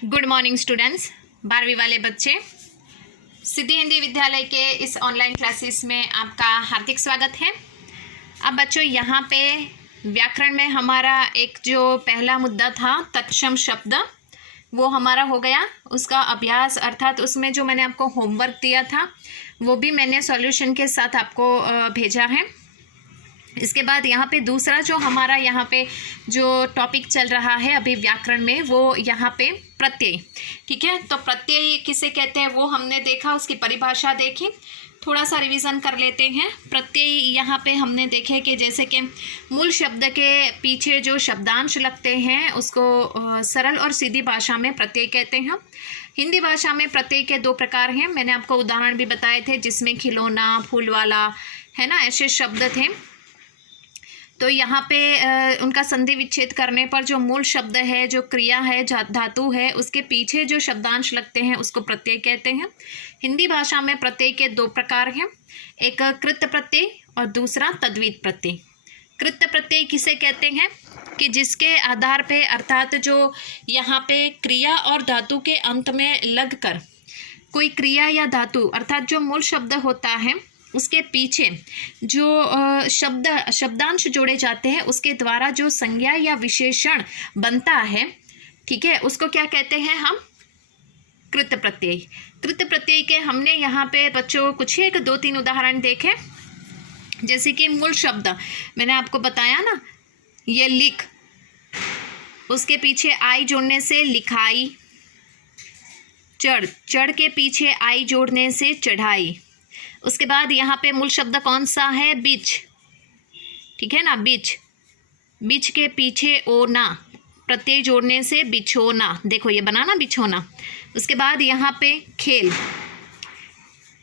Good morning students, 12वीं वाले बच्चे। सिद्धि हिंदी विद्यालय के इस ऑनलाइन क्लासेस में आपका हार्दिक स्वागत है। अब बच्चों यहाँ पे व्याकरण में हमारा एक जो पहला मुद्दा था तत्सम शब्द, वो हमारा हो गया। उसका अभ्यास अर्थात उसमें जो मैंने आपको होमवर्क दिया था वो भी मैंने सॉल्यूशन के साथ आपको भेजा है। इसके बाद यहाँ पे दूसरा जो हमारा यहाँ पे जो टॉपिक चल रहा है अभी व्याकरण में, वो यहाँ पे प्रत्यय। ठीक है, तो प्रत्यय किसे कहते हैं वो हमने देखा, उसकी परिभाषा देखी, थोड़ा सा रिवीजन कर लेते हैं। प्रत्यय यहाँ पे हमने देखे कि जैसे कि मूल शब्द के पीछे जो शब्दांश लगते हैं उसको सरल और सीधी भाषा में प्रत्यय कहते हैं। हिंदी भाषा में प्रत्यय के दो प्रकार हैं, मैंने आपको उदाहरण भी बताए थे, जिसमें खिलौना, फूल वाला, है ना, ऐसे शब्द थे। तो यहाँ पे उनका संधि विच्छेद करने पर जो मूल शब्द है, जो क्रिया है, धातु है, उसके पीछे जो शब्दांश लगते हैं उसको प्रत्यय कहते हैं। हिंदी भाषा में प्रत्यय के दो प्रकार हैं, एक कृत प्रत्यय और दूसरा तद्वित प्रत्यय। कृत प्रत्यय किसे कहते हैं कि जिसके आधार पे अर्थात जो यहाँ पे क्रिया और धातु के अंत में लगकर कोई क्रिया या धातु अर्थात जो मूल शब्द होता है उसके पीछे जो शब्दांश जोड़े जाते हैं उसके द्वारा जो संज्ञा या विशेषण बनता है, ठीक है, उसको क्या कहते हैं हम? कृत प्रत्यय। कृत प्रत्यय के हमने यहाँ पे बच्चों कुछ एक दो तीन उदाहरण देखे। जैसे कि मूल शब्द मैंने आपको बताया ना, ये लिख, उसके पीछे आई जोड़ने से लिखाई। चढ़, चढ़ के पीछे आई जोड़ने से चढ़ाई। उसके बाद यहाँ पे मूल शब्द कौन सा है? बीच, ठीक है ना, बीच। बीच के पीछे ओना, प्रत्यय जोड़ने से बिछोना, देखो ये बना ना बिछोना। उसके बाद यहाँ पे खेल,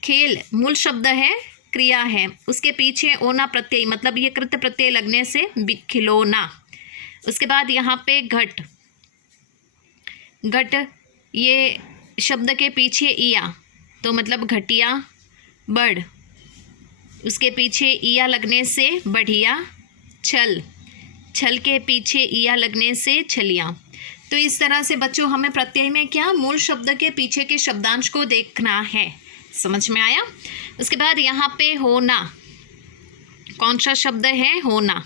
खेल मूल शब्द है, क्रिया है, उसके पीछे ओना प्रत्यय, मतलब ये कृत प्रत्यय लगने से खिलौना। उसके बाद यहाँ पे घट, घट ये शब्द के पीछे इया, तो मतलब घटिया। बढ़, उसके पीछे इया लगने से बढ़िया। छल, छल के पीछे इया लगने से छलिया। तो इस तरह से बच्चों हमें प्रत्यय में क्या, मूल शब्द के पीछे के शब्दांश को देखना है। समझ में आया? उसके बाद यहाँ पे होना, कौन सा शब्द है? होना।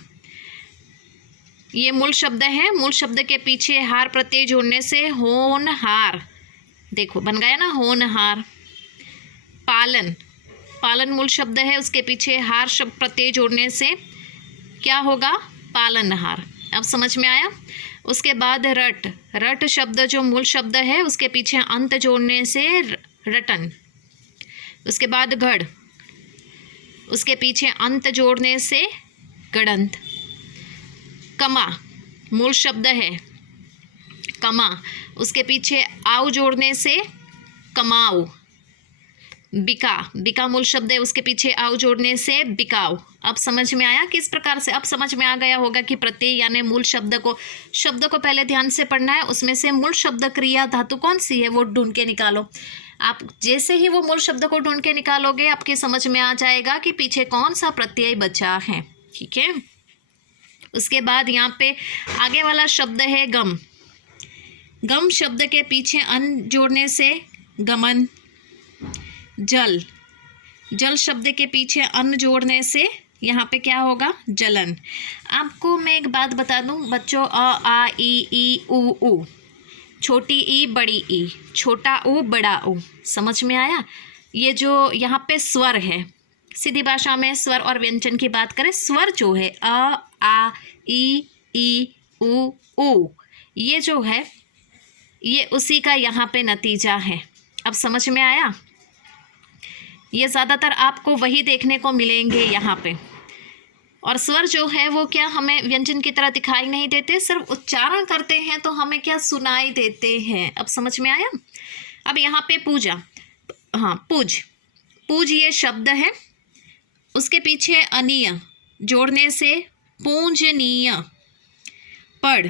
ये मूल शब्द है, मूल शब्द के पीछे हार प्रत्यय जोड़ने से होनहार, देखो बन गया ना होनहार। पालन, पालन मूल शब्द है, उसके पीछे हार शब्द प्रत्यय जोड़ने से क्या होगा? पालनहार। अब समझ में आया? उसके बाद रट, रट शब्द जो मूल शब्द है उसके पीछे अंत जोड़ने से रटन। उसके बाद गढ़, उसके पीछे अंत जोड़ने से गढ़ंत। कमा मूल शब्द है, कमा, उसके पीछे आव जोड़ने से कमाऊ। बिका, बिका मूल शब्द है, उसके पीछे आव जोड़ने से बिकाऊ। अब समझ में आया किस प्रकार से? अब समझ में आ गया होगा कि प्रत्यय यानी मूल शब्द को पहले ध्यान से पढ़ना है, उसमें से मूल शब्द क्रिया धातु कौन सी है वो ढूंढ के निकालो। आप जैसे ही वो मूल शब्द को ढूंढ के निकालोगे आपके समझ में आ जाएगा कि पीछे कौन सा प्रत्यय बचा है। ठीक है, उसके बाद यहाँ पे आगे वाला शब्द है गम। गम शब्द के पीछे अन जोड़ने से गमन। जल, जल शब्द के पीछे अन्न जोड़ने से यहाँ पे क्या होगा? जलन। आपको मैं एक बात बता दूँ बच्चों, अ आ ई उ, छोटी ई बड़ी ई, छोटा ऊ बड़ा ऊ। समझ में आया? ये जो यहाँ पे स्वर है, सीधी भाषा में स्वर और व्यंजन की बात करें, स्वर जो है अ आ ई उ, ये जो है ये उसी का यहाँ पे नतीजा है। अब समझ में आया? ये ज़्यादातर आपको वही देखने को मिलेंगे यहाँ पे। और स्वर जो है वो क्या हमें व्यंजन की तरह दिखाई नहीं देते, सिर्फ उच्चारण करते हैं तो हमें क्या सुनाई देते हैं। अब समझ में आया? अब यहाँ पे पूजा, हाँ पूज, पूज ये शब्द है, उसके पीछे अनीय जोड़ने से पूजनीय। पढ़,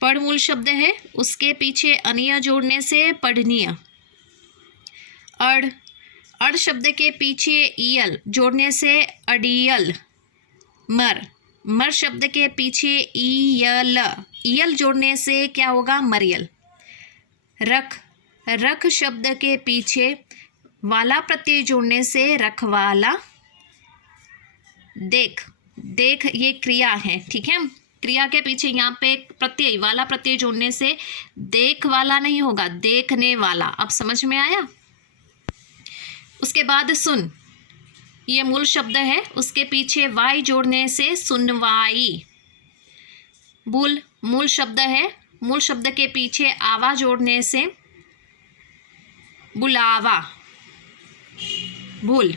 पढ़ मूल शब्द है, उसके पीछे अनीय जोड़ने से पढ़नीय। अड़, अड़ शब्द के पीछे ईयल जोड़ने से अड़ियल। मर, मर शब्द के पीछे ईयल, ईयल जोड़ने से क्या होगा? मरियल। रख, रख शब्द के पीछे वाला प्रत्यय जोड़ने से रखवाला। देख, देख ये क्रिया है, ठीक है। क्रिया के पीछे यहाँ पे प्रत्यय वाला प्रत्यय जोड़ने से देख वाला नहीं होगा, देखने वाला। अब समझ में आया। उसके बाद सुन, ये मूल शब्द है, उसके पीछे वाई जोड़ने से सुनवाई। बुल मूल शब्द है, मूल शब्द के पीछे आवा जोड़ने से बुलावा। भूल,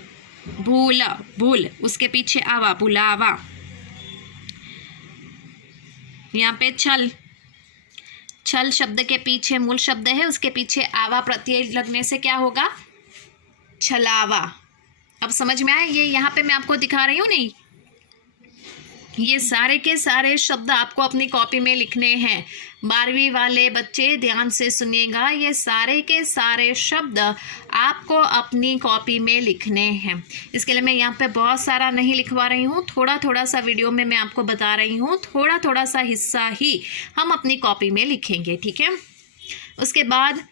भूल, भूल, उसके पीछे आवा, बुलावा। यहाँ पे छल, छल शब्द के पीछे मूल शब्द है, उसके पीछे आवा प्रत्यय लगने से क्या होगा? छलावा। अब समझ में आया। ये यहाँ पे मैं आपको दिखा रही हूँ, नहीं, ये सारे के सारे शब्द आपको अपनी कॉपी में लिखने हैं। 12वीं वाले बच्चे ध्यान से सुनिएगा, ये सारे के सारे शब्द आपको अपनी कॉपी में लिखने हैं। इसके लिए मैं यहाँ पे बहुत सारा नहीं लिखवा रही हूँ, थोड़ा थोड़ा सा वीडियो में मैं आपको बता रही हूँ, थोड़ा थोड़ा सा हिस्सा ही हम अपनी कॉपी में लिखेंगे, ठीक है। उसके बाद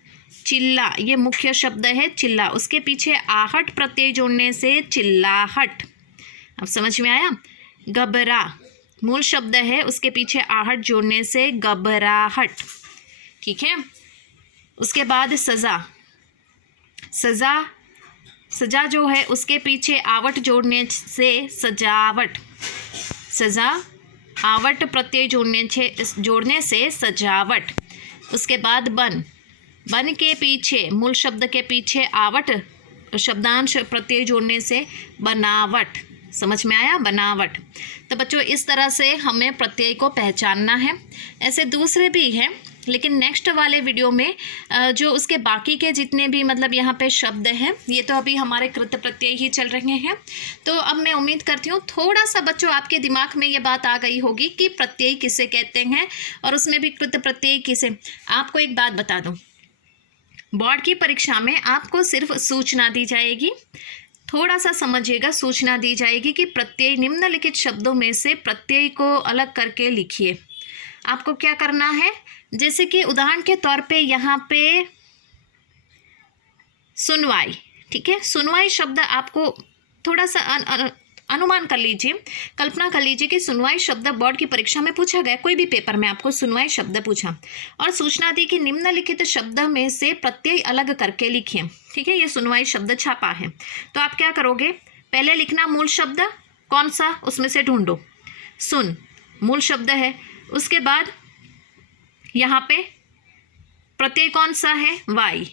चिल्ला, ये मुख्य शब्द है चिल्ला, उसके पीछे आहट प्रत्यय जोड़ने से चिल्लाहट। अब समझ में आया। घबरा मूल शब्द है, उसके पीछे आहट जोड़ने से घबराहट, ठीक है। उसके बाद सजा, सजा, सजा जो है उसके पीछे आवट जोड़ने से सजावट। सजा आवट प्रत्यय जोड़ने से सजावट। उसके बाद बन, बन के पीछे मूल शब्द के पीछे आवट शब्दांश प्रत्यय जोड़ने से बनावट। समझ में आया, बनावट। तो बच्चों इस तरह से हमें प्रत्यय को पहचानना है। ऐसे दूसरे भी हैं, लेकिन नेक्स्ट वाले वीडियो में जो उसके बाकी के जितने भी मतलब यहाँ पे शब्द हैं, ये तो अभी हमारे कृत प्रत्यय ही चल रहे हैं। तो अब मैं उम्मीद करती हूँ थोड़ा सा बच्चों आपके दिमाग में ये बात आ गई होगी कि प्रत्यय किसे कहते हैं और उसमें भी कृत प्रत्यय किसे। आपको एक बात बता दूँ, बोर्ड की परीक्षा में आपको सिर्फ सूचना दी जाएगी, थोड़ा सा समझिएगा, सूचना दी जाएगी कि प्रत्यय निम्नलिखित शब्दों में से प्रत्यय को अलग करके लिखिए। आपको क्या करना है, जैसे कि उदाहरण के तौर पे यहाँ पे सुनवाई, ठीक है। सुनवाई शब्द आपको थोड़ा सा अनुमान कर लीजिए, कल्पना कर लीजिए कि सुनवाई शब्द बोर्ड की परीक्षा में पूछा गया, कोई भी पेपर में आपको सुनवाई शब्द पूछा और सूचना दी कि निम्नलिखित शब्द में से प्रत्यय अलग करके लिखिए, ठीक है। ये सुनवाई शब्द छापा है, तो आप क्या करोगे, पहले लिखना मूल शब्द कौन सा, उसमें से ढूंढो। सुन मूल शब्द है, उसके बाद यहाँ पे प्रत्यय कौन सा है, वाई,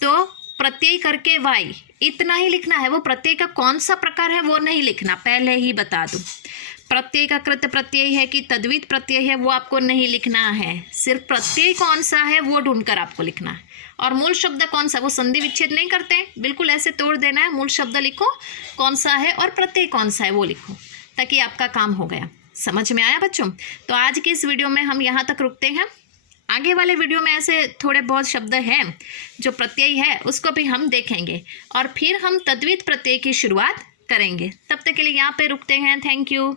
तो प्रत्यय करके वाई, इतना ही लिखना है। वो प्रत्यय का कौन सा प्रकार है वो नहीं लिखना, पहले ही बता दूं। प्रत्यय का कृत प्रत्यय है कि तद्वित प्रत्यय है वो आपको नहीं लिखना है, सिर्फ प्रत्यय कौन सा है वो ढूंढकर आपको लिखना है। और मूल शब्द कौन सा, वो संधि विच्छेद नहीं करते, बिल्कुल ऐसे तोड़ देना है। मूल शब्द लिखो कौन सा है और प्रत्यय कौन सा है वो लिखो, ताकि आपका काम हो गया। समझ में आया बच्चों। तो आज की इस वीडियो में हम यहाँ तक रुकते हैं। आगे वाले वीडियो में ऐसे थोड़े बहुत शब्द हैं जो प्रत्यय है, उसको भी हम देखेंगे और फिर हम तद्वित प्रत्यय की शुरुआत करेंगे। तब तक के लिए यहाँ पे रुकते हैं। Thank you.